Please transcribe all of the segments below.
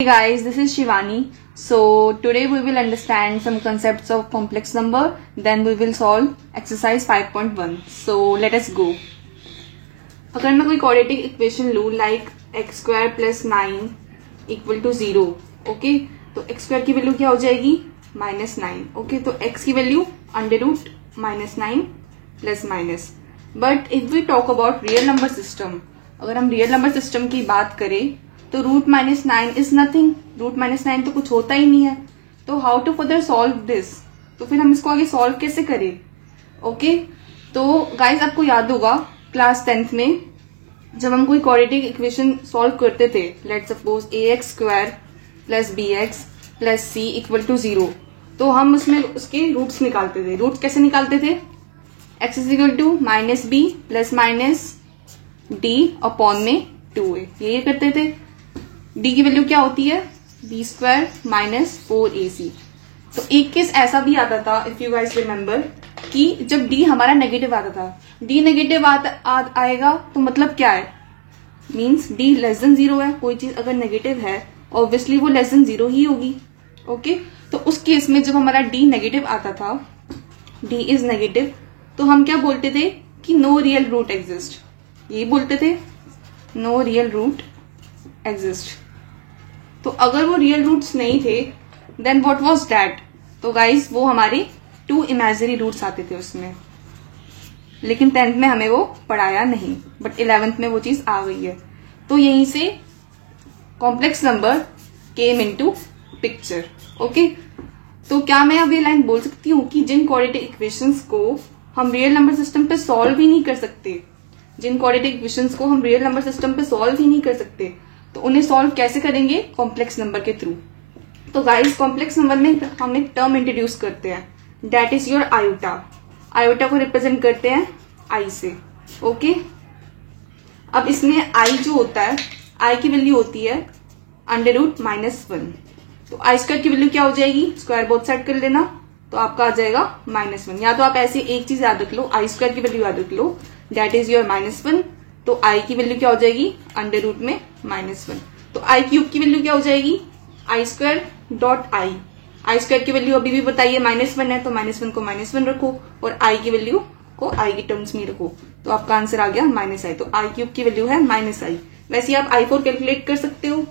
Hey guys, this is Shivani. So today we will understand some concepts of complex number. Then we will solve exercise 5.1. So let us go. अगर मैं कोई quadratic equation लूँ like x square plus 9 equal to 0, okay, तो x square की वैल्यू क्या हो जाएगी -9, ओके, तो x की वैल्यू under root -9 plus minus. But if we talk about real number system, अगर हम रियल नंबर सिस्टम की बात करें तो रूट -9 इज नथिंग. रूट -9 तो कुछ होता ही नहीं है. तो how to further solve this, तो फिर हम इसको आगे सॉल्व कैसे करें. ओके, तो गाइज आपको याद होगा क्लास 10th में जब हम कोई क्वाड्रेटिक इक्वेशन सॉल्व करते थे, let suppose ax² plus bx plus c equal to 0, तो हम उसमें उसके रूट्स निकालते थे. रूट्स कैसे निकालते थे, x is equal to -b plus minus d upon में 2a, ये करते थे. d की वैल्यू क्या होती है b² माइनस 4ac. तो एक केस ऐसा भी आता था, इफ यू गाइस रिमेम्बर, कि जब d हमारा नेगेटिव आता था. d नेगेटिव आएगा तो मतलब क्या है, मीन्स d लेस देन 0 है. कोई चीज अगर नेगेटिव है ऑब्वियसली वो लेस देन 0 ही होगी. ओके, तो उस केस में जब हमारा d नेगेटिव आता था, d इज नेगेटिव, तो हम क्या बोलते थे कि नो रियल रूट एग्जिस्ट. ये बोलते थे नो रियल रूट एग्जिस्ट. तो अगर वो रियल रूट्स नहीं थे देन व्हाट वाज दैट, तो गाइस वो हमारे 2 इमेजिनरी रूट्स आते थे उसमें. लेकिन 10th में हमें वो पढ़ाया नहीं, बट 11th में वो चीज आ गई है. तो यहीं से complex number came into picture. Okay, तो क्या मैं अब ये लाइन बोल सकती हूँ कि जिन क्वाड्रेटिक इक्वेशंस को हम रियल नंबर सिस्टम पे सॉल्व ही नहीं कर सकते, जिन क्वाड्रेटिक इक्वेशंस को हम रियल नंबर सिस्टम पे सॉल्व ही नहीं कर सकते, तो उन्हें सॉल्व कैसे करेंगे, कॉम्प्लेक्स नंबर के थ्रू. तो गाइस कॉम्प्लेक्स नंबर में हम एक टर्म इंट्रोड्यूस करते हैं, that is your iota. Iota को रिप्रेजेंट करते हैं आई से. ओके, अब इसमें आई जो होता है, आई की वैल्यू होती है अंडर रूट -1. तो आई स्क्वायर की वैल्यू क्या हो जाएगी, स्क्वायर बोथ साइड कर लेना, तो आपका आ जाएगा -1. या तो आप ऐसे एक चीज याद रख लो, आई स्क्वायर की वैल्यू याद रख लो, दैट इज योर -1. तो आई की वैल्यू क्या हो जाएगी अंडर रूट में -1. तो आई क्यूब की वैल्यू क्या हो जाएगी i² dot I. I square की वैल्यू अभी भी बताइए -1 है, तो -1 को -1 रखो और आई की वैल्यू को आई के टर्म्स में रखो, तो आपका आंसर आ गया -i. तो आई क्यूब की वैल्यू है -i. वैसे आप i4 कैलकुलेट कर सकते हो.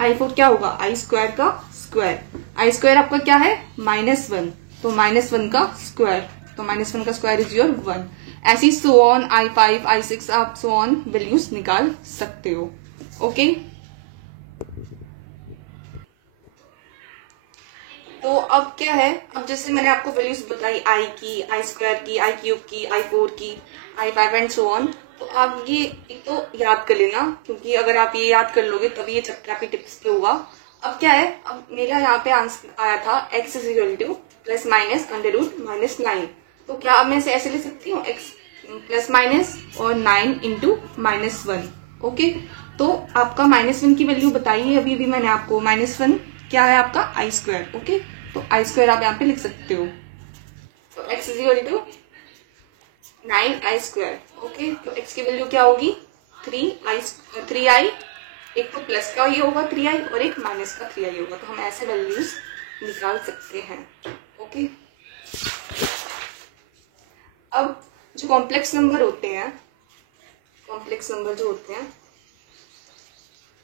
i4 क्या होगा, i² का स्क्वायर. i² आपका क्या है -1, तो -1 का स्क्वायर, तो -1 का स्क्वायर इज योर 1. ऐसी सो ऑन i5 i6 आप सो ऑन वैल्यूज निकाल सकते हो. ओके, तो अब क्या है, अब जैसे मैंने आपको वैल्यूज बताई आई की, i² की, i क्यूब की, i4 की, i5 एंड सो ऑन, तो आप ये एक तो याद कर लेना, क्योंकि अगर आप ये याद कर लोगे तभी ये चैप्टर आपकी टिप्स पे होगा. अब क्या है, अब मेरा यहाँ पे आंसर आया था x is equal to plus minus under root -9. तो क्या अब मैं इसे ऐसे लिख सकती हूँ, x प्लस माइनस और 9 इंटू -1. ओके, तो आपका -1 की वैल्यू बताई है अभी मैंने आपको. -1 क्या है आपका i². ओके, तो i² आप यहाँ पे लिख सकते हो. तो x is equal to 9i². Okay, तो x की वैल्यू क्या होगी 3i. एक तो प्लस का ये होगा 3i और एक माइनस का 3i होगा. तो हम ऐसे वैल्यूज निकाल सकते हैं. ओके, अब जो कॉम्प्लेक्स नंबर होते हैं, कॉम्प्लेक्स नंबर जो होते हैं,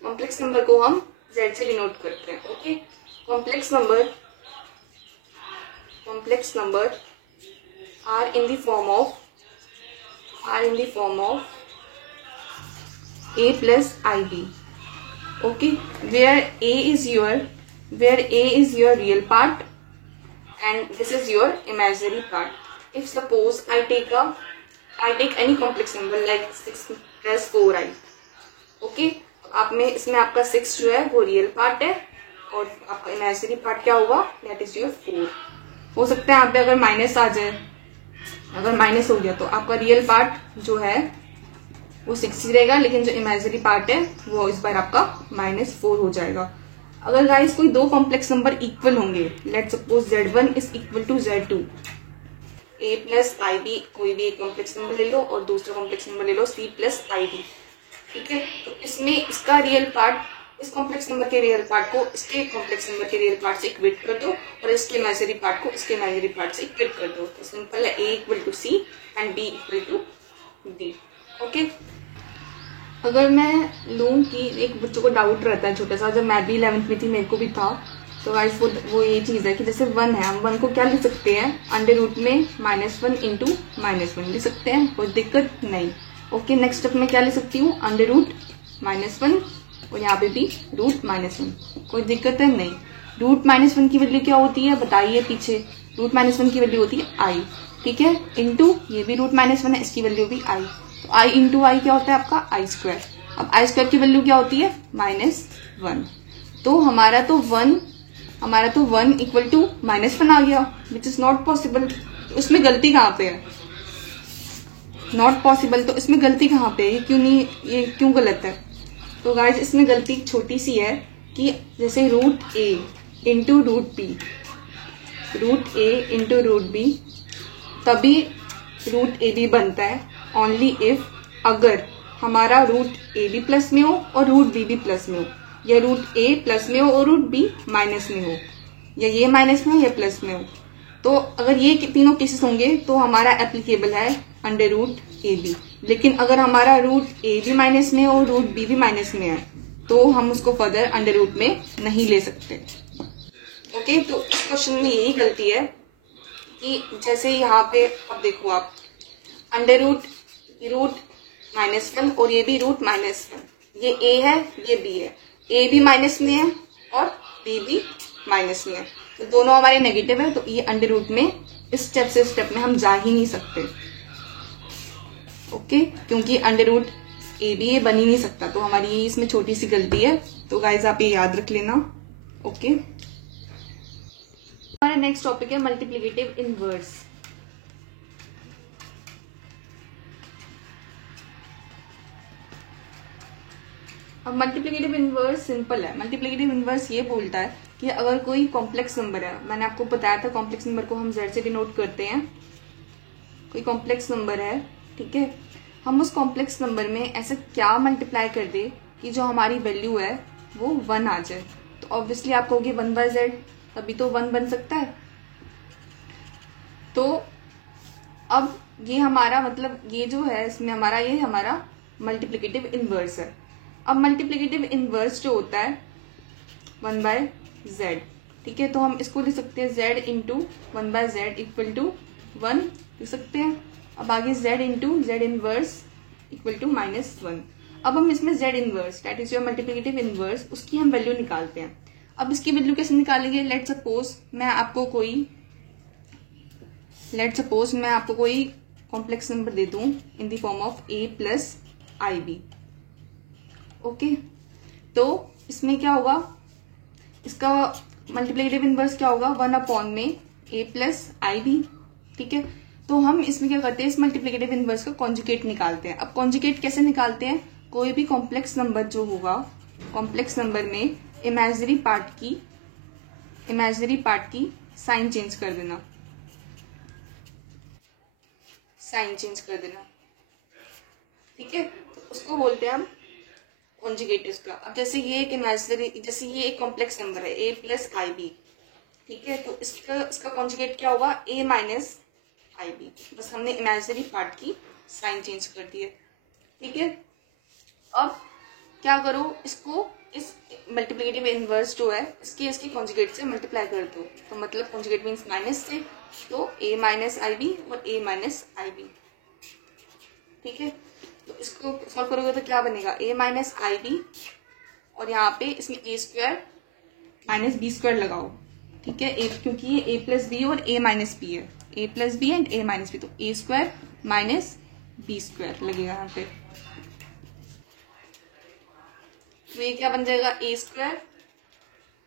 कॉम्प्लेक्स नंबर को हम z से डिनोट करते हैं. Okay, complex number are in the form of a plus ib. Okay, where a is your real part and this is your imaginary part. If suppose I take any complex number like 6 plus 4i. Okay, आप में इसमें आपका 6 जो है वो real part है और आपका इमेजिनरी पार्ट क्या होगा, दैट इज योर 4. हो सकता है यहाँ पे अगर माइनस आ जाए, अगर माइनस हो गया तो आपका रियल पार्ट जो है वो 6 ही रहेगा, लेकिन जो इमेजिनरी पार्ट है वो इस बार आपका -4 हो जाएगा. अगर गाइस कोई दो कॉम्प्लेक्स नंबर इक्वल होंगे, let suppose z1 is equal to z2, a plus ib, कोई भी एक कॉम्प्लेक्स नंबर ले लो और दूसरा कॉम्प्लेक्स नंबर ले लो c प्लस id. ठीक है, तो इसमें इसका रियल पार्ट इस कॉम्प्लेक्स नंबर के रियल पार्ट को इसके कॉम्प्लेक्स नंबर के रियल पार्ट से इक्वेट कर दो और इसके इमेजिनरी पार्ट को इसके इमेजिनरी पार्ट से इक्वेट कर दो। तो सिंपल है, A equal to C and B equal to D। Okay, अगर मैं लूँ कि एक बच्चों को डाउट रहता है छोटा सा, जब मैं भी 11th में थी मेरे को भी था, तो गाइस वो ये चीज़ है कि जैसे 1 है, हम 1 को क्या लिख सकते हैं, अंडर रूट में -1 इंटू -1 लिख सकते हैं, कोई दिक्कत नहीं। ओके, नेक्स्ट स्टेप में क्या लिख सकती हूँ, अंडर रूट -1 और यहाँ पे भी रूट -1, कोई दिक्कत है नहीं। रूट -1 की वैल्यू क्या होती है बताइए पीछे, रूट -1 की वैल्यू होती है आई, ठीक है, इंटू ये भी रूट -1 है, इसकी वैल्यू भी आई, तो आई इंटू आई क्या होता है आपका आई स्क्वायर। अब आई स्क्वायर की वैल्यू क्या होती है -1, तो हमारा तो 1 इक्वल टू -1 आ गया, विच इज नॉट पॉसिबल। तो इसमें गलती कहाँ पे है, नॉट पॉसिबल, तो इसमें गलती कहाँ पे है, ये क्यों नहीं, ये क्यों गलत है। तो गाइस इसमें गलती छोटी सी है कि जैसे रूट ए इंटू रूट बी, रूट ए इंटू रूट बी, तभी रूट ए बी बनता है ओनली इफ अगर हमारा रूट ए बी प्लस में हो और रूट बी भी प्लस में हो, या रूट ए प्लस में हो और रूट बी माइनस में हो, या ये माइनस में हो या प्लस में हो। तो अगर ये तीनों केसेस होंगे तो हमारा एप्लीकेबल है अंडर रूट ए बी। लेकिन अगर हमारा रूट ए भी माइनस में हो और रूट बी भी माइनस में है तो हम उसको फर्दर अंडर रूट में नहीं ले सकते। ओके, तो इस क्वेश्चन में यही गलती है कि जैसे यहाँ पे अब देखो आप, अंडर रूट -1 और ये भी रूट -1, ये ए है ये बी है, ए भी माइनस में है और बी भी माइनस में है, तो दोनों हमारे नेगेटिव है, तो ये अंडर रूट में इस स्टेप से स्टेप में हम जा ही नहीं सकते। ओके, क्योंकि अंडर रूट ए बी ये बन ही नहीं सकता, तो हमारी ये इसमें छोटी सी गलती है, तो गाइज आप ये याद रख लेना। ओके, हमारा नेक्स्ट टॉपिक है मल्टीप्लिकेटिव इनवर्स। अब मल्टीप्लिकेटिव इनवर्स सिंपल है। मल्टीप्लिकेटिव इनवर्स ये बोलता है कि अगर कोई कॉम्प्लेक्स नंबर है, मैंने आपको बताया था कॉम्प्लेक्स नंबर को हम जेड से डिनोट करते हैं, कोई कॉम्प्लेक्स नंबर है, ठीक है, हम उस कॉम्प्लेक्स नंबर में ऐसा क्या मल्टीप्लाई कर दे कि जो हमारी वैल्यू है वो 1 आ जाए। तो ऑब्वियसली आप कहोगे 1/z, तभी तो 1 बन सकता है। तो अब ये हमारा मतलब ये जो है इसमें हमारा ये हमारा मल्टीप्लिकेटिव इनवर्स है। अब मल्टीप्लिकेटिव इनवर्स जो होता है 1/z, ठीक है, तो हम इसको लिख सकते हैं z into 1/z equal to 1 लिख सकते हैं। अब आगे z into z inverse equal to -1। अब हम इसमें z inverse that is your multiplicative inverse, उसकी हम वैल्यू निकालते हैं। अब इसकी वैल्यू कैसे निकालेंगे, लेट सपोज मैं आपको कोई कॉम्प्लेक्स नंबर दे दूं in the form of a plus I b. Okay, तो इसमें क्या होगा, इसका मल्टीप्लिकेटिव इनवर्स क्या होगा, 1 में a प्लस आई बी, ठीक है। तो हम इसमें क्या करते हैं, इस मल्टीप्लिकेटिव इनवर्स का कॉन्जुगेट निकालते हैं। अब कॉन्जुगेट कैसे निकालते हैं, कोई भी कॉम्प्लेक्स नंबर जो होगा, कॉम्प्लेक्स नंबर में इमेजिनरी पार्ट की साइन चेंज कर देना, ठीक है, तो उसको बोलते हैं हम कॉन्जुगेट इसका। अब जैसे ये एक कॉम्प्लेक्स नंबर है a प्लस आई बी, ठीक है, तो इसका कॉन्जुगेट क्या होगा, a माइनस आई बी, बस हमने इमेजिनरी पार्ट की साइन चेंज कर दी है, ठीक है। अब क्या करो, इसको इस मल्टीप्लिकेटिव इनवर्स जो है इसके कॉन्जुगेट से मल्टीप्लाई कर दो, तो मतलब कॉन्जुगेट मीन्स माइनस से, तो a माइनस आई बी और a माइनस आई बी, ठीक है। तो इसको सॉल्व करोगे तो क्या बनेगा, a माइनस आई बी और यहाँ पे इसमें a square minus b square लगाओ, ठीक है, क्योंकि ये a प्लस बी और a माइनस बी है, a plus b and a minus b, तो a square minus b square लगेगा यहाँ पे। तो ये क्या बन जाएगा, a स्क्वायर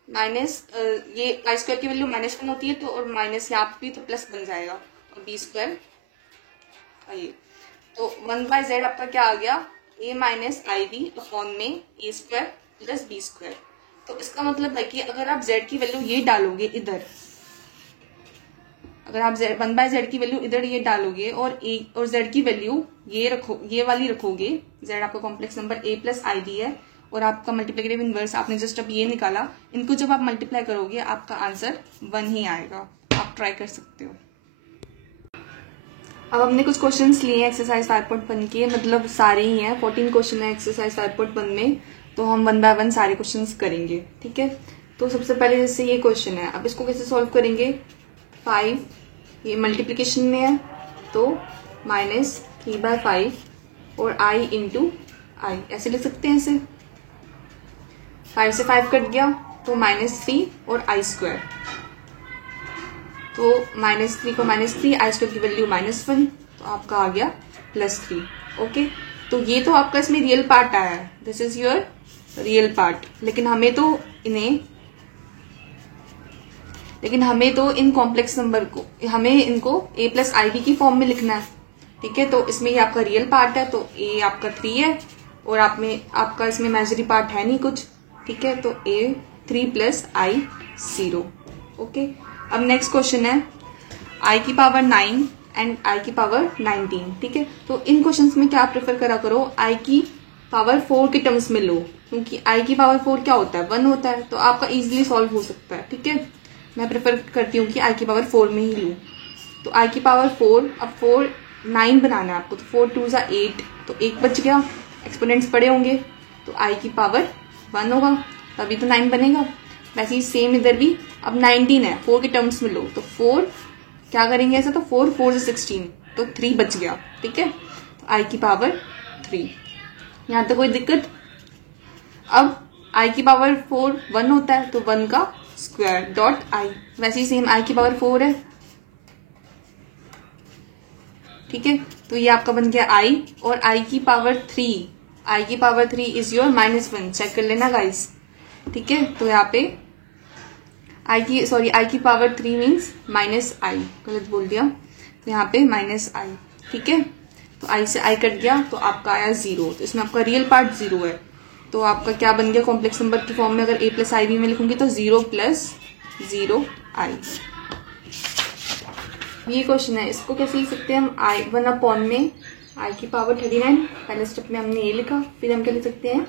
माइनस ये आई स्क्वायर की वैल्यू -1 होती है, तो और माइनस यहाँ पे भी तो प्लस बन जाएगा, और बी स्क्वायर ये, तो 1/z आपका क्या आ गया, a minus i b upon में a square plus b square. तो इसका मतलब है कि अगर आप z की वैल्यू ये डालोगे इधर, अगर आप 1/z की वैल्यू इधर ये डालोगे और z की वैल्यू ये वाली रखोगे, z आपका complex number a plus I B है, और आपका मल्टीप्लिकेटिव इनवर्स आपने जस्ट अब ये निकाला, इनको जब आप मल्टीप्लाई करोगे आपका आंसर 1 ही आएगा। आप ट्राई कर सकते हो। अब हमने कुछ क्वेश्चंस लिए एक्सरसाइज 5.1 के, मतलब सारे ही हैं, 14 क्वेश्चन है एक्सरसाइज 5.1 में, तो हम 1 बाय 1 सारे क्वेश्चंस करेंगे। ठीक है, तो सबसे पहले जैसे ये क्वेश्चन है, अब इसको कैसे सॉल्व करेंगे। 5 ये मल्टीप्लीकेशन में है तो -3/5 और i इंटू आई ऐसे लिख सकते हैं। ऐसे 5 से 5 कट गया तो -3 और i², तो -3 को -3, i² की वैल्यू -1, तो आपका आ गया +3। ओके, तो ये तो आपका इसमें रियल पार्ट आया है, this is your real part, लेकिन हमें तो इन कॉम्प्लेक्स नंबर को हमें इनको a+ib की फॉर्म में लिखना है। ठीक है, तो इसमें ये आपका रियल पार्ट है, तो a आपका 3 है और आपका इसमें इमेजिनरी पार्ट है नहीं कुछ। ठीक है, तो a 3 + i 0। ओके, अब नेक्स्ट क्वेश्चन है i की पावर 9 एंड i की पावर 19। ठीक है, तो इन क्वेश्चंस में क्या प्रेफर करा करो, i की पावर 4 के टर्म्स में लो, क्योंकि i की पावर 4 क्या होता है, 1 होता है, तो आपका इजीली सॉल्व हो सकता है। ठीक है, मैं प्रेफर करती हूँ कि i की पावर 4 में ही लूँ। तो i की पावर 4, अब 4 9 बनाना है आपको, तो 4 2 = 8, तो 1 बच गया। एक्सपोनेंट्स पड़े होंगे तो i की पावर 1 होगा, तभी तो 9 बनेगा। वैसे ही सेम इधर भी, अब 19 है, 4 के टर्म्स में लो, तो 4 क्या करेंगे ऐसा, तो 4 4 = 16, तो 3 बच गया। ठीक है, तो i की पावर 3। यहाँ तक कोई दिक्कत। अब i की पावर 4 1 होता है, तो 1 का स्क्वायर डॉट i, वैसे ही सेम i की पावर 4 है। ठीक है, तो ये आपका बन गया i, और i की पावर 3 इज योर -1, चेक कर लेना गाइस। ठीक है, तो यहाँ पे i की पावर 3 मीन्स -i, गलत बोल दिया, तो यहाँ पे -i। ठीक है, तो i से i कट गया तो आपका आया 0, तो इसमें आपका रियल पार्ट 0 है, तो आपका क्या बन गया कॉम्प्लेक्स नंबर की फॉर्म में, अगर a+ib में लिखूंगी तो 0 + 0i। ये क्वेश्चन है, इसको कैसे लिख सकते हैं हम, i1 में i की पावर 39, पहले स्टेप में हमने ये लिखा, फिर हम क्या लिख सकते हैं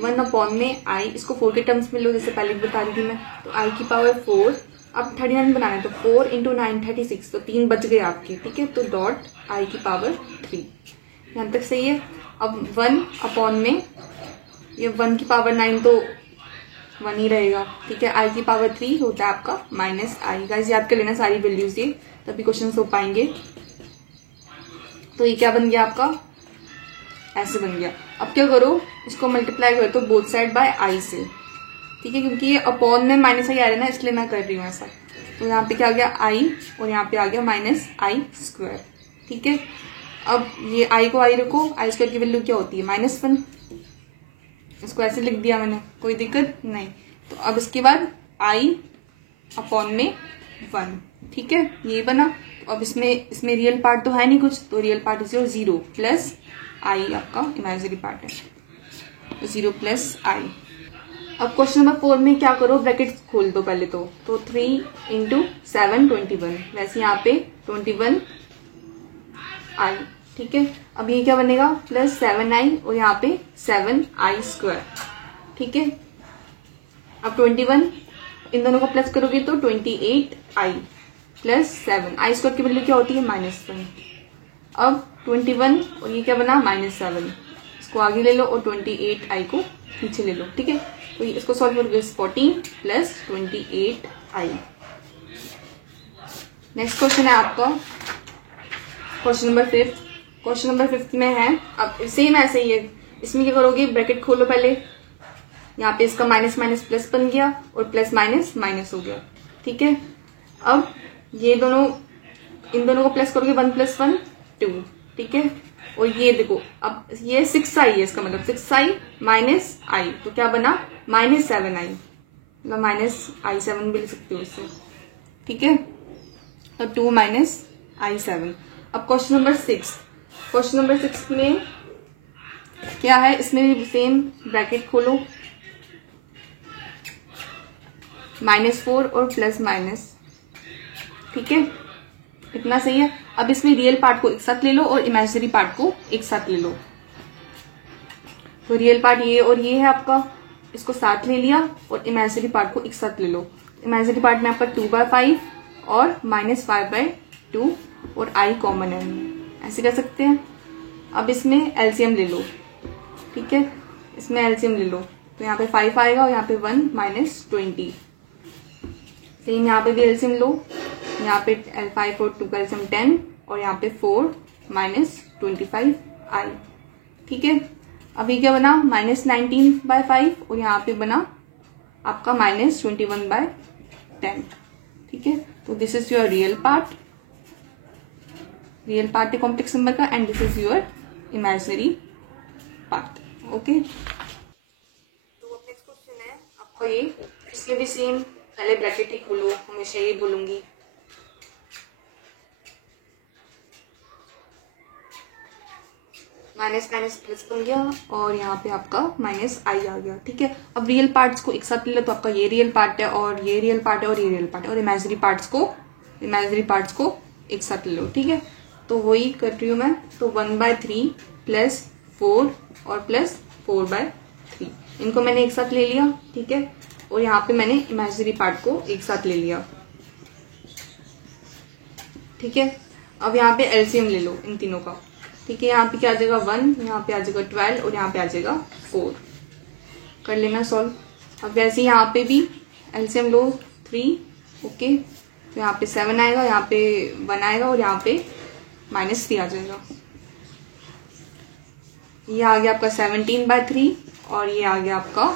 1 में i, इसको 4 के टर्म्स में लो जैसे पहले बता रही थी मैं, तो i की पावर 4, अब 39 बनाना है तो 4 × 9 36, तो 3 बच गए आपके। ठीक है, तो डॉट i की पावर 3, यहाँ तक सही है। अब 1 में ये 1 की पावर 9 तो 1 ही रहेगा। ठीक है, i की पावर 3 होता है आपका -i। गाइस याद कर लेना सारी वैल्यूज ये, तभी क्वेश्चन हो पाएंगे। तो ये क्या बन गया आपका, ऐसे बन गया। अब क्या करो, इसको मल्टीप्लाई करो तो बोथ साइड बाय i से। ठीक है, क्योंकि ये अपॉन में -i आ रहा है ना, इसलिए मैं कर रही हूँ ऐसा। तो यहाँ पे क्या आ गया i, और यहाँ पे आ गया -i²। ठीक है, अब ये i को i रखो, i² की वैल्यू क्या होती है -1, इसको ऐसे लिख दिया मैंने, कोई दिक्कत नहीं। तो अब इसके बाद i अपॉन में 1। ठीक है, ये बना। तो अब इसमें रियल पार्ट तो है नहीं कुछ, तो रियल पार्ट इज 0 + i आपका इमेजिनरी पार्ट है, तो 0 + i। अब क्वेश्चन नंबर 4 में क्या करो, ब्रैकेट खोल दो पहले तो 3 × 7 21, वैसे यहाँ पे 21i। ठीक है, अब ये क्या बनेगा +7i, और यहाँ पे 7i²। ठीक है, अब 21 इन दोनों को प्लस करोगे तो 28i + 7, i² की वैल्यू क्या होती है -1। अब 21 और ये क्या बना -7, इसको आगे ले लो और 28i को पीछे ले लो। ठीक है, तो इसको सॉल्व करोगे 14 + 28i। नेक्स्ट क्वेश्चन है आपका क्वेश्चन नंबर 5। क्वेश्चन नंबर 5 में है, अब सेम ऐसे ही है, इसमें क्या करोगे, ब्रैकेट खोलो पहले, यहाँ पे इसका माइनस माइनस प्लस बन गया और प्लस माइनस माइनस हो गया। ठीक है, अब ये दोनों इन दोनों को प्लस करोगे 1 + 1 2। ठीक है, और ये देखो अब ये 6i है, इसका मतलब 6i - i, तो क्या बना -7i, मतलब -i7 भी लिख सकते हो इससे। ठीक है, तो 2 - i7। अब क्वेश्चन नंबर 6, क्वेश्चन नंबर 6 में क्या है, इसमें भी सेम ब्रैकेट खोलो, -4 और प्लस माइनस। ठीक है, इतना सही है। अब इसमें रियल पार्ट को एक साथ ले लो और इमेजिनरी पार्ट को एक साथ ले लो। तो रियल पार्ट ये और ये है आपका, इसको साथ ले लिया और इमेजिनरी पार्ट को एक साथ ले लो। इमेजिनरी पार्ट में आपका 2/5 और -5/2 और i कॉमन है, ऐसे कर सकते हैं। अब इसमें एलसीएम ले लो, ठीक है, इसमें एलसीएम ले लो, तो यहाँ पे 5 आएगा और यहाँ पे 1 -20। सेम यहाँ पे भी एलसीएम लो, यहाँ पे 5 और 2 का एलसीएम 10 और यहाँ पे 4 -25i, ठीक है। अभी क्या बना, -19/5 और यहाँ पे बना आपका -21/10, ठीक है। तो this is your real part है कॉम्प्लेक्स नंबर का, and this is your imaginary part, okay. तो नेक्स्ट क्वेश्चन है आपका ये, इसके भी सेम, पहले ब्रैकेट ही खोलो, हमेशा ये बोलूंगी। माइनस प्लस बन गया और यहाँ पे आपका -i आ गया, ठीक है। अब रियल पार्ट्स को एक साथ ले लो, तो आपका ये रियल पार्ट है और ये रियल पार्ट है और ये रियल पार्ट है, और इमेजिनरी पार्ट्स को एक साथ ले लो, ठीक है। तो वही कर रही हूँ मैं। तो 1/3 + 4 और +4/3, इनको मैंने एक साथ ले लिया, ठीक है। और यहाँ पे मैंने इमेजिनरी पार्ट को एक साथ ले लिया, ठीक है। अब यहाँ पे एलसीएम ले लो इन तीनों का, ठीक है। यहाँ पे क्या आ जाएगा 1, यहाँ पे आ जाएगा 12 और यहाँ पे आ जाएगा 4, कर लेना सॉल्व। अब वैसे यहाँ पे भी एलसीएम लो 3, ओके। तो यहाँ पे 7 आएगा, यहाँ पे 1 आएगा और यहाँ पे -3 आ जाएगा। ये आ गया आपका 17/3 और ये आ गया आपका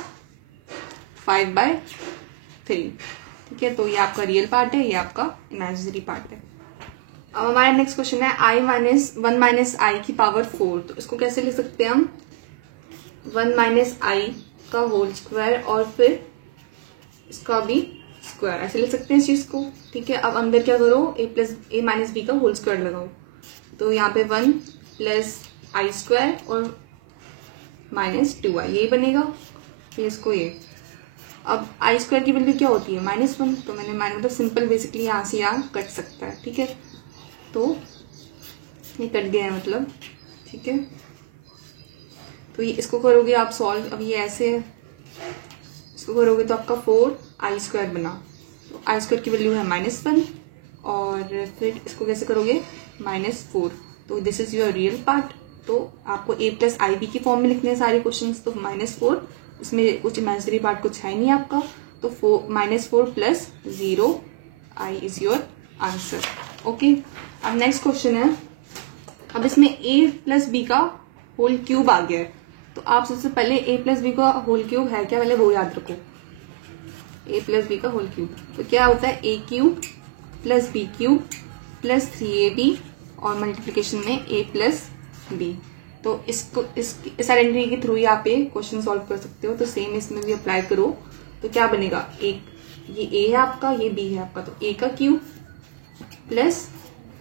5/3, ठीक है। तो ये आपका रियल पार्ट है, ये आपका इमेजिनरी पार्ट है। अब हमारा नेक्स्ट क्वेश्चन है (1 - i की पावर 4). तो इसको कैसे लिख सकते हैं हम, 1 - i का होल स्क्वायर और फिर इसका भी स्क्वायर, ऐसे लिख सकते हैं इस चीज को, ठीक है। अब अंदर क्या करो, a - b का होल स्क्वायर लगाओ, तो यहाँ पे 1 + i² और -2i, यही बनेगा। फिर इसको ये, अब i² की वैल्यू क्या होती है, -1, तो मैंने मतलब सिंपल बेसिकली यहाँ से यहाँ कट सकता है, ठीक है। तो ये कट गया है मतलब, ठीक है। तो ये इसको करोगे आप सॉल्व, अब ये ऐसे है, इसको करोगे तो आपका 4i² बना, तो i² की वैल्यू है -1 और फिर इसको कैसे करोगे -4, तो this is your real part. तो आपको a + ib की फॉर्म में लिखने हैं सारे क्वेश्चंस, तो -4, इसमें कुछ इमेजिनरी पार्ट कुछ है नहीं आपका, तो -4 + 0 i is your answer, okay. अब नेक्स्ट क्वेश्चन है, अब इसमें a + b का होल क्यूब आ गया है, तो आप सबसे पहले a + b का होल क्यूब है क्या, पहले वो याद रखो, a + b का होल क्यूब। तो क्या होता है, a³ + b³ + 3ab और मल्टीप्लीकेशन में a + b। तो इसको इस आइडेंटिटी के थ्रू ही आप ये क्वेश्चन सॉल्व कर सकते हो। तो सेम इसमें भी अप्लाई करो, तो क्या बनेगा, एक ये a है आपका, ये b है आपका, तो a का क्यूब +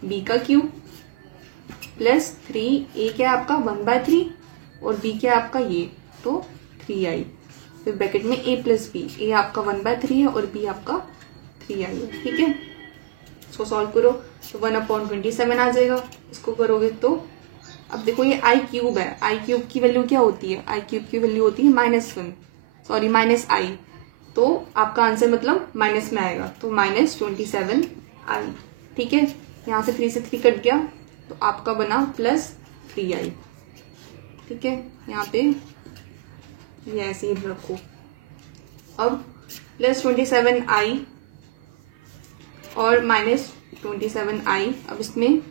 b का क्यूब + 3a क्या है आपका 1/3 और b क्या है आपका ये, तो 3i, फिर ब्रैकेट में a + b, a आपका 1/3 है और b आपका 3i है, ठीक है। इसको सॉल्व करो तो 1/27 आ जाएगा। इसको करोगे तो अब देखो ये i³ है, i³ की वैल्यू क्या होती है, i³ की वैल्यू होती है -i, तो आपका आंसर मतलब माइनस में आएगा, तो -27i, ठीक है। यहाँ से 3 से 3 कट गया, तो आपका बना +3i, ठीक है। यहाँ पे ये ऐसे ही रखो। अब +27i और -27i, अब इसमें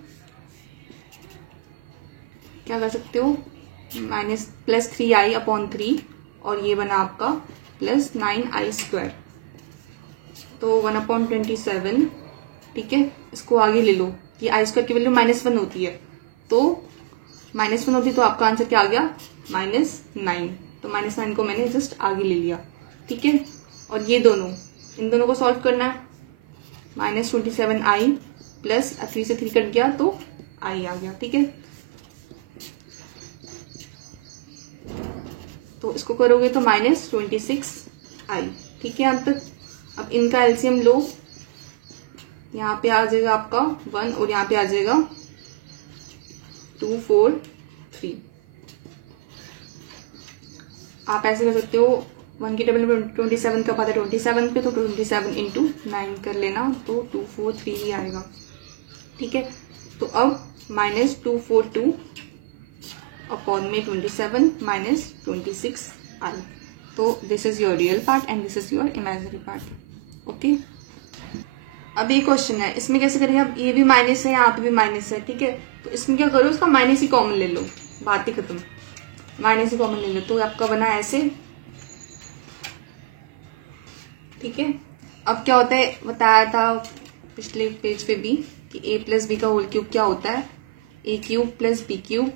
क्या कर सकते हो, +3i/3 और ये बना आपका +9i², तो 1/27, ठीक है। इसको आगे ले लो, ये i² की वैल्यू -1 होती है, तो -1 होती तो आपका आंसर क्या आ गया -9, तो -9 को मैंने जस्ट आगे ले लिया, ठीक है। और ये दोनों, इन दोनों को सॉल्व करना है, -27i प्लस 3 से 3 कट गया तो i आ गया, ठीक है। तो इसको करोगे तो -26i, ठीक है। अब तक अब इनका एलसीएम लो, यहाँ पे आ जाएगा आपका 1 और यहाँ पे आ जाएगा 2 4 3, आप ऐसे कर सकते हो, 1 की टेबल में 27 का पता है 27 पे, तो 27 इंटू 9 कर लेना, तो 243 ही आएगा। ठीक है, तो अब -242 अपॉन में 27 माइनस 26 आई। तो this is your real part and this is your imaginary part. Okay, अब ये क्वेश्चन है, इसमें कैसे करेंगे? अब ये भी माइनस है, यहाँ पे भी माइनस है। ठीक है, तो इसमें क्या करो, इसका माइनस ही कॉमन ले लो, बात ही खत्म, माइनस ही कॉमन ले लो, तो आपका बना ऐसे। ठीक है, अब क्या होता है, बताया था पिछले पेज पे भी कि a प्लस बी का होल क्यूब क्या होता है, a cube plus B cube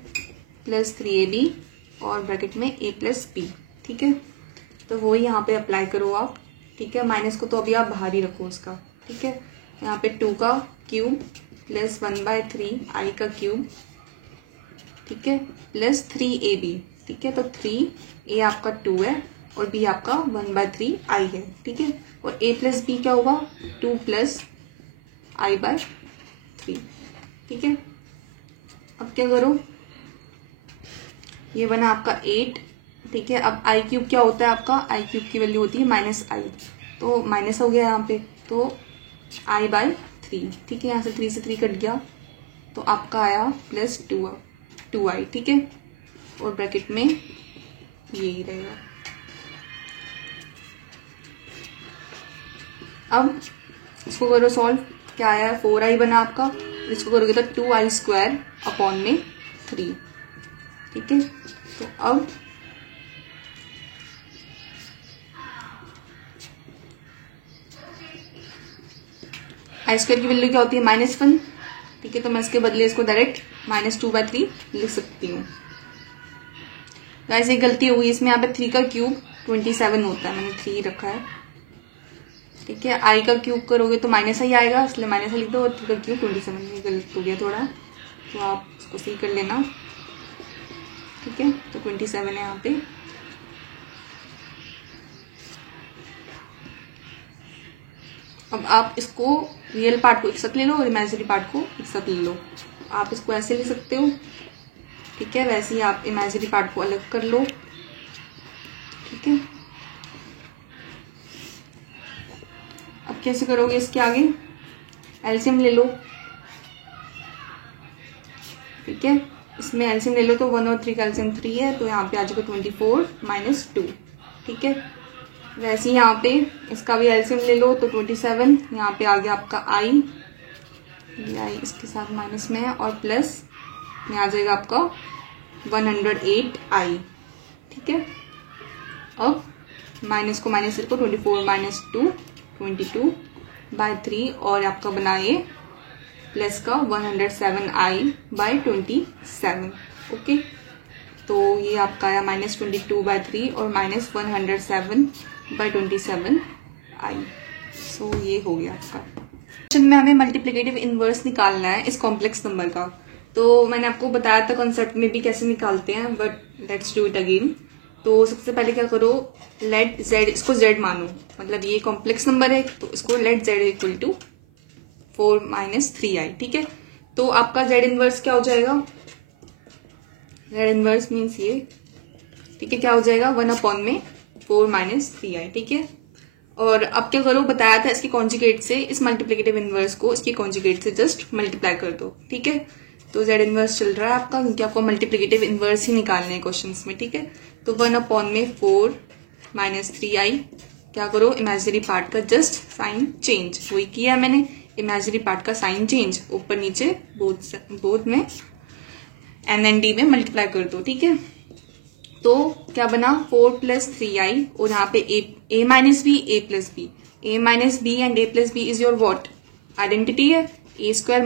plus 3ab और ब्रैकेट में a प्लस बी। ठीक है, तो वो ही यहाँ पे अप्लाई करो आप। ठीक है, माइनस को तो अभी आप बाहर ही रखो उसका। ठीक है, यहाँ पे 2 का क्यूब प्लस 1/3 i का क्यूब, ठीक है, प्लस 3ab। ठीक है, तो 3a आपका 2 है और b आपका 1/3 i है। ठीक है, और a प्लस बी क्या होगा, 2 प्लस i/3। ठीक है, अब क्या करो, ये बना आपका 8। ठीक है, अब आई क्यूब क्या होता है आपका, आई क्यूब की वैल्यू होती है -i, तो माइनस हो गया यहाँ पे, तो i/3। ठीक है, यहाँ से 3 से 3 कट गया, तो आपका आया प्लस 2i। ठीक है, और ब्रैकेट में यही रहेगा। अब इसको करो सॉल्व, क्या आया, 4i बना आपका, इसको करोगे तो 2i² अपॉन में 3। ठीक है, तो अब i² की वैल्यू क्या होती है, -1। ठीक है, तो मैं इसके बदले इसको डायरेक्ट -2/3 लिख सकती हूँ। वैसे गलती हो गई इसमें, यहाँ पे 3 का क्यूब 27 होता है, मैंने 3 रखा है। ठीक है, i का क्यूब करोगे तो माइनस ही आएगा, इसलिए माइनस लिख दो, और 3 का क्यूब 27, ये गलत हो गया थोड़ा, तो आप इसको सही कर लेना। ठीक है, तो 27 है यहाँ पे। अब आप इसको रियल पार्ट को एक साथ ले लो और इमेजिनरी पार्ट को एक साथ ले लो। आप इसको ऐसे ले सकते हो। ठीक है, वैसे ही आप इमेजिनरी पार्ट को अलग कर लो। ठीक है, अब कैसे करोगे इसके आगे, एलसीएम ले लो। ठीक है, इसमें एलसीएम ले लो, तो 1 और 3 का एलसीएम 3 है, तो यहाँ पे आ जाएगा 24 - 2। ठीक है, वैसे ही यहाँ पे इसका भी एलसीएम ले लो, तो 27, यहाँ पे आ गया आपका i, इसके साथ माइनस में है, और प्लस में आ जाएगा आपका 108i। ठीक है, अब माइनस को माइनस को 24 - 2 22/3, और आपका बना ये प्लस का 107i/27। ओके, तो ये आपका आया -22/3 और -107/27i। सो ये हो गया आपका। क्वेश्चन में हमें मल्टीप्लिकेटिव इनवर्स निकालना है इस कॉम्प्लेक्स नंबर का। तो मैंने आपको बताया था कॉन्सेप्ट में भी कैसे निकालते हैं, but let's do it again. तो सबसे पहले क्या करो, लेट z, इसको z मानो, मतलब ये कॉम्प्लेक्स नंबर है, तो इसको late z equal to 4 - 3i। ठीक है, तो आपका z इनवर्स क्या हो जाएगा, z इनवर्स मीन्स ये। ठीक है, क्या हो जाएगा, 1 में 4 - 3i। ठीक है, और अब क्या करो, बताया था इसके कॉन्जुगेट से, इस मल्टीप्लिकेटिव इनवर्स को इसके कॉन्जुगेट से जस्ट मल्टीप्लाई कर दो। ठीक है, तो z इनवर्स चल रहा है आपका, क्योंकि आपको मल्टीप्लिकेटिव इनवर्स ही निकालने हैं क्वेश्चंस में। ठीक है, तो 1 में 4 - 3i, क्या करो, इमेजिनरी पार्ट का जस्ट साइन चेंज, वही किया मैंने, इमेजिनरी पार्ट का साइन चेंज, ऊपर नीचे बोथ में एन एंड डी में मल्टीप्लाई कर दो। ठीक है, तो क्या बना, 4 + 3i, और यहाँ पे a - b, a + b, a - b and a + b is your what, identity है, a²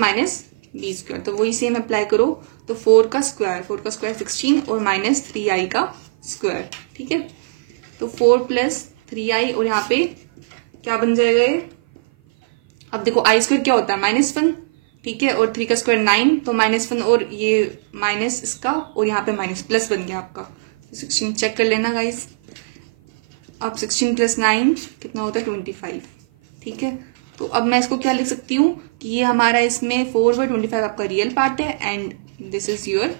- b², तो वही सेम अप्लाई करो। तो 4 का स्क्वायर 16 और -3i का स्क्वायर। ठीक है, तो 4 + 3i, और यहाँ पे क्या बन जाएगा ये, अब देखो i² क्या होता है, -1। ठीक है, और 3 का स्क्वायर 9, तो -1 और ये माइनस इसका, और यहाँ पे माइनस प्लस बन गया आपका। 16 चेक कर लेना गाइस, अब 16 + 9 कितना होता है, 25। ठीक है, तो अब मैं इसको क्या लिख सकती हूँ कि ये हमारा इसमें 4/25 आपका रियल पार्ट है, and this is your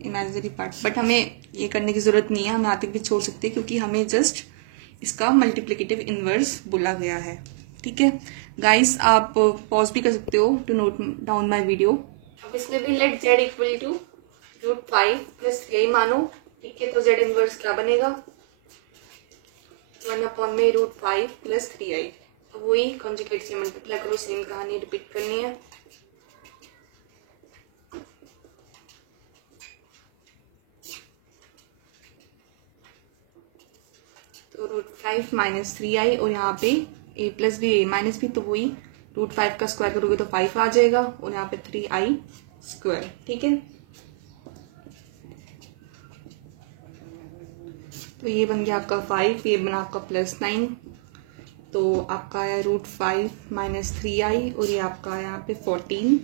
imaginary part, but हमें ये करने की जरूरत नहीं है, हम यहाँ तक भी छोड़ सकते हैं क्योंकि हमें जस्ट इसका मल्टीप्लिकेटिव इनवर्स बोला गया है। ठीक है गाइस, आप पॉज भी कर सकते हो to note down my video. अब इसमें भी let z equal to √5 plus 3 मानो। ठीक है, तो z इनवर्स क्या बनेगा 1/√5 प्लस 3i। अब वही कॉन्जुगेट से मल्टीप्लाई करो, सेम कहानी रिपीट करनी है। तो √5 माइनस 3i और यहाँ पे a प्लस भी a माइनस भी, तो वही √5 का स्क्वायर करोगे तो 5 आ जाएगा और यहाँ पे 3i स्क्वायर। ठीक है, तो ये बन गया आपका 5, ये बना आपका +9, तो आपका आया √5 माइनस 3i और ये आपका आया यहाँ पे 14।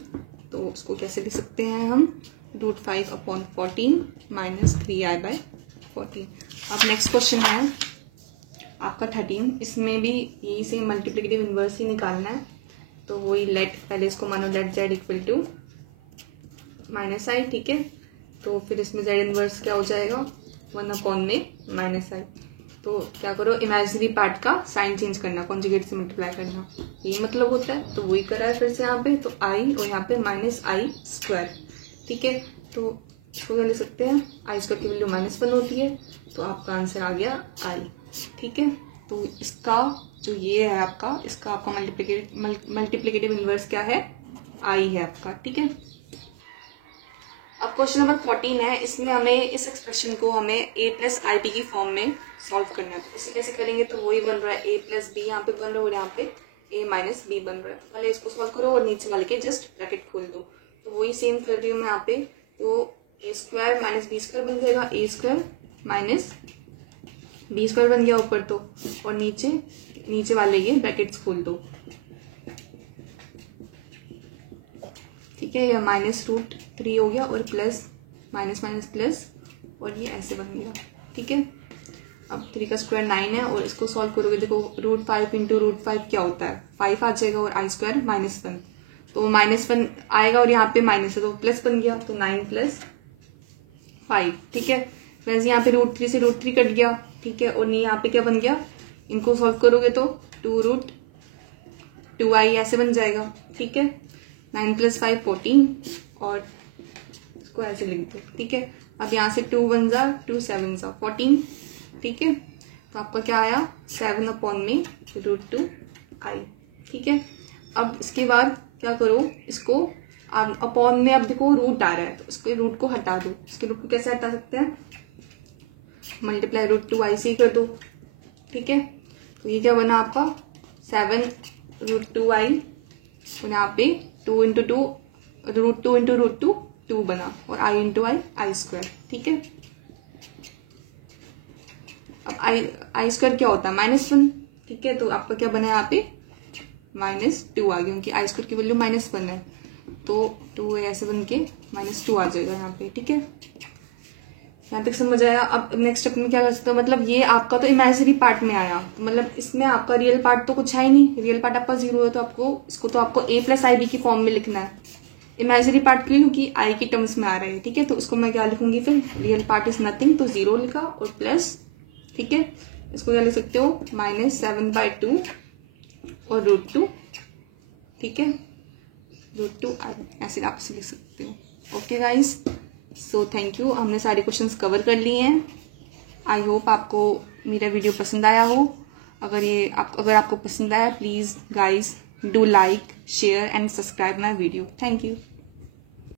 तो उसको कैसे लिख सकते हैं हम, √5/14 माइनस 3i/14। अब नेक्स्ट क्वेश्चन है आपका 13, इसमें भी यही से मल्टीप्लिकेटिव इनवर्स ही निकालना है। तो वही लेट, पहले इसको मानो let z equal to -i। ठीक है, तो फिर इसमें z इनवर्स क्या हो जाएगा 1/-i। तो क्या करो, इमेजिनरी पार्ट का साइन चेंज करना, कॉन्जुगेट से मल्टीप्लाई करना, यही मतलब होता है। तो वही करा है फिर से यहाँ पे, तो i और यहाँ पे -i²। ठीक है, तो इसको क्या ले सकते हैं, i² की वैल्यू -1 होती है, तो आपका आंसर आ गया i। ठीक है, तो इसका जो ये है आपका, इसका आपका मल्टीप्लिकेटिव इनवर्स क्या है, i है आपका। ठीक है, अब क्वेश्चन नंबर 14 है, इसमें हमें इस एक्सप्रेशन को हमें a प्लस ib की फॉर्म में सॉल्व करना है। तो इसे कैसे करेंगे, तो वही बन रहा है a प्लस बी यहाँ पे बन रहा है और यहाँ पे a माइनस बी बन रहा है। पहले इसको सॉल्व करो और नीचे वाले के जस्ट ब्रैकेट खोल दो। तो वही सेम कर रही हूँ मैं यहाँ पे, तो a² माइनस b² बन जाएगा, a² माइनस b² बन गया ऊपर तो, और नीचे वाले ये ब्रैकेट्स खोल दो। ठीक है, यह -√3 हो गया और प्लस माइनस माइनस प्लस, और ये ऐसे बन गया। ठीक है, अब 3 का स्क्वायर 9 है और इसको सॉल्व करोगे, देखो √5 × √5 क्या होता है 5 आ जाएगा और i² -1, तो -1 आएगा और यहाँ पे माइनस है तो प्लस बन गया, तो 9 + 5। ठीक है, वैसे यहाँ पे √3 से √3 कट गया। ठीक है, और यहाँ पे क्या बन गया, इनको सॉल्व करोगे तो 2√2i ऐसे बन जाएगा। ठीक है, 9 + 5 14 और इसको ऐसे लिख दो। ठीक है, अब यहाँ से 2 1 जा 2 7 जा 14। ठीक है, तो आपका क्या आया 7/√2i। ठीक है, अब इसके बाद क्या करो, इसको अपॉन में, अब देखो रूट आ रहा है तो इसके रूट को हटा दो। इसके रूट को कैसे हटा सकते हैं, मल्टीप्लाई √2i से ही कर दो। ठीक है, तो ये क्या बना आपका 7√2i और यहाँ पे 2 × 2 √2 × √2 2 बना और i × i² ठीक है, अब i² क्या होता है -1। ठीक है, तो आपका क्या बना यहाँ पे -2 आ गया, क्योंकि i² की वैल्यू -1 है, तो 2 ऐसे बन के -2 आ जाएगा यहाँ पे। ठीक है, यहाँ तक समझ आया। अब नेक्स्ट स्टेप में क्या कर सकते हो, मतलब ये आपका तो इमेजिनरी पार्ट में आया, तो मतलब इसमें आपका रियल पार्ट तो कुछ है ही नहीं, रियल पार्ट आपका 0 है, तो आपको a + ib की फॉर्म में लिखना है। इमेजिनरी पार्ट क्यों, क्योंकि i की टर्म्स में आ रहा है। ठीक है, तो इसको मैं क्या लिखूंगी फिर, रियल पार्ट इज नथिंग, तो 0 लिखा और प्लस। ठीक है, इसको क्या लिख सकते हो -7/2 और √2। ठीक है, √2i ऐसे आप लिख सकते हो। Okay guys, so thank you, हमने सारे क्वेश्चंस कवर कर लिए हैं। आई होप आपको मेरा वीडियो पसंद आया हो। अगर आपको पसंद आया, please guys do like, share and subscribe my video. Thank you.